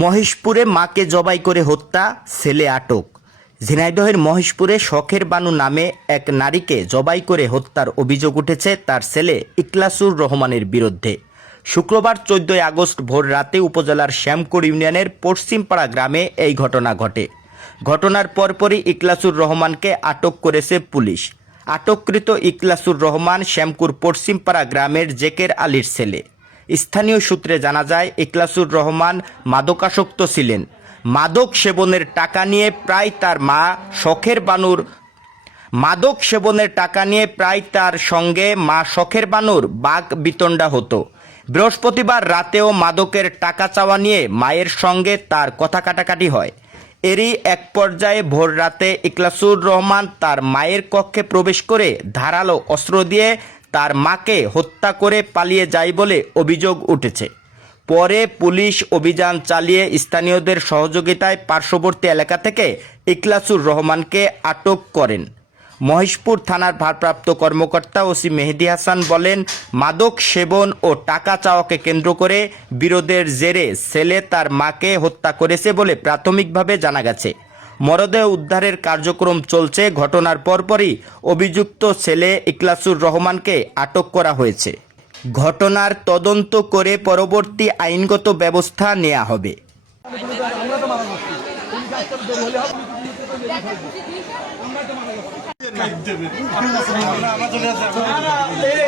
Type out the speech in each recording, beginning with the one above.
মহেশপুরে মাকে জবাই করে হত্যা, ছেলে আটক। ঝিনাইদহের মহেশপুরে শখের বানু নামে এক নারীকে জবাই করে হত্যার অভিযোগ উঠেছে তার ছেলে ইখলাসুর রহমানের বিরুদ্ধে। শুক্রবার 14 আগস্ট ভোর রাতে উপজেলার শ্যামকুর ইউনিয়নের পশ্চিমপাড়া গ্রামে এই ঘটনা ঘটে। ঘটনার পরপরই ইখলাসুর রহমানকে আটক করেছে পুলিশ। আটককৃত ইখলাসুর রহমান শ্যামকুর পশ্চিমপাড়া গ্রামের জেকের আলীর ছেলে। স্থানীয় সূত্রে জানা যায়, ইখলাসুর রহমান মাদকাসক্ত ছিলেন। মাদক সেবনের টাকা নিয়ে প্রায় তার সঙ্গে মা শখের বানুর বাক বিতণ্ডা হতো। বৃহস্পতিবার রাতেও মাদকের টাকা চাওয়া নিয়ে মায়ের সঙ্গে তার কথা কাটাকাটি হয়। এরই এক পর্যায়ে ভোর রাতে ইখলাসুর রহমান তার মায়ের কক্ষে প্রবেশ করে ধারালো অস্ত্র দিয়ে তার মাকে হত্যা করে পালিয়ে যায় বলে অভিযোগ উঠেছে। পরে পুলিশ অভিযান চালিয়ে স্থানীয়দের সহযোগিতায় পার্শ্ববর্তী এলাকা থেকে ইখলাসুর রহমানকে আটক করেন। মহেশপুর থানার ভারপ্রাপ্ত কর্মকর্তা ওসি মেহেদী হাসান বলেন, মাদক সেবন ও টাকা চাওয়াকে কেন্দ্র করে বিরোধের জেরে ছেলে তার মাকে হত্যা করেছে বলে প্রাথমিকভাবে জানা গেছে। মরদেহ উদ্ধারের কার্যক্রম চলছে। ঘটনার পরপরই অভিযুক্ত ছেলে ইখলাসুর রহমানকে আটক করা হয়েছে। ঘটনার তদন্ত করে পরবর্তী আইনগত ব্যবস্থা নেওয়া হবে।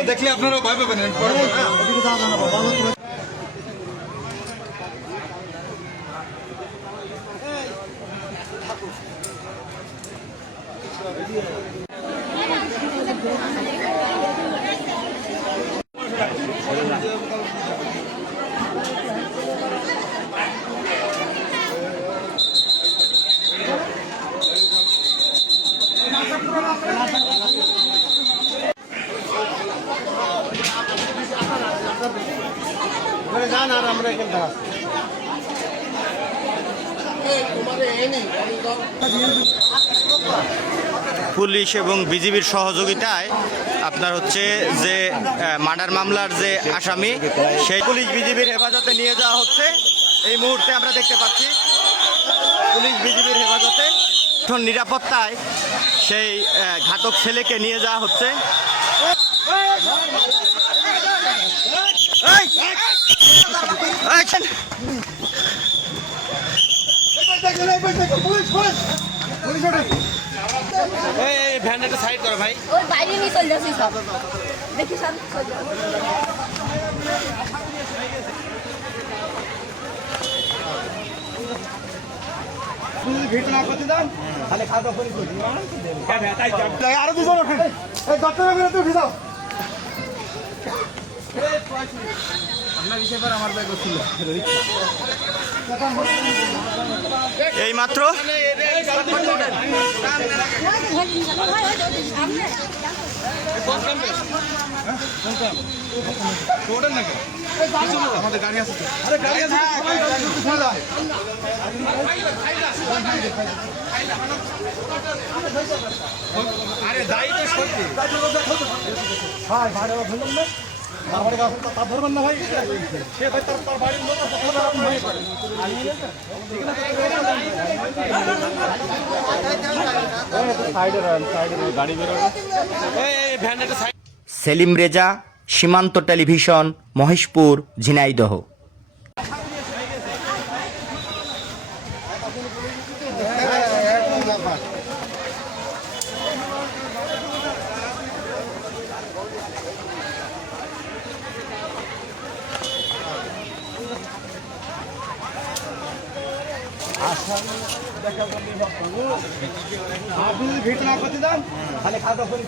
দেখলে আপনারা ভয় পাবেন। পুলিশ এবং বিজিবির সহযোগিতায় আপনার হচ্ছে যে মার্ডার মামলার যে আসামি, সেই পুলিশ বিজিবির হেফাজতে নিয়ে যাওয়া হচ্ছে। এই মুহূর্তে আমরা দেখতে পাচ্ছি পুলিশ বিজিবির হেফাজতে এখন নিরাপত্তায় সেই ঘাতক ছেলেকে নিয়ে যাওয়া হচ্ছে। ভ্যানটা সাইড করো ভাই। ওই বাইরে নিয়ে চলে যাচ্ছি সব। দেখি সব চলে যাচ্ছে। ভিড় না করতে দেন, তাহলে খাওয়া করে করি। আরো দুজন ওঠেন, এই ডক্টর বেরোতে উঠে যাও। আপনার বিষয় পর আমার ব্যাগ ছিল এই মাত্র আমাদের গাড়ি আছে। আরে গাড়ি আছে, আরে যাই তো সত্যি ভাই ভাড়া বললাম না, আমার কাছে তার ধরবেন না ভাই। সে ভাই তার বাড়ির লোক সেলিম রেজা, সীমান্ত টেলিভিশন, মহেশপুর, ঝিনাইদহ। আপনি ভিড় না করতে দেন, তাহলে খাওয়া দাওয়া করি।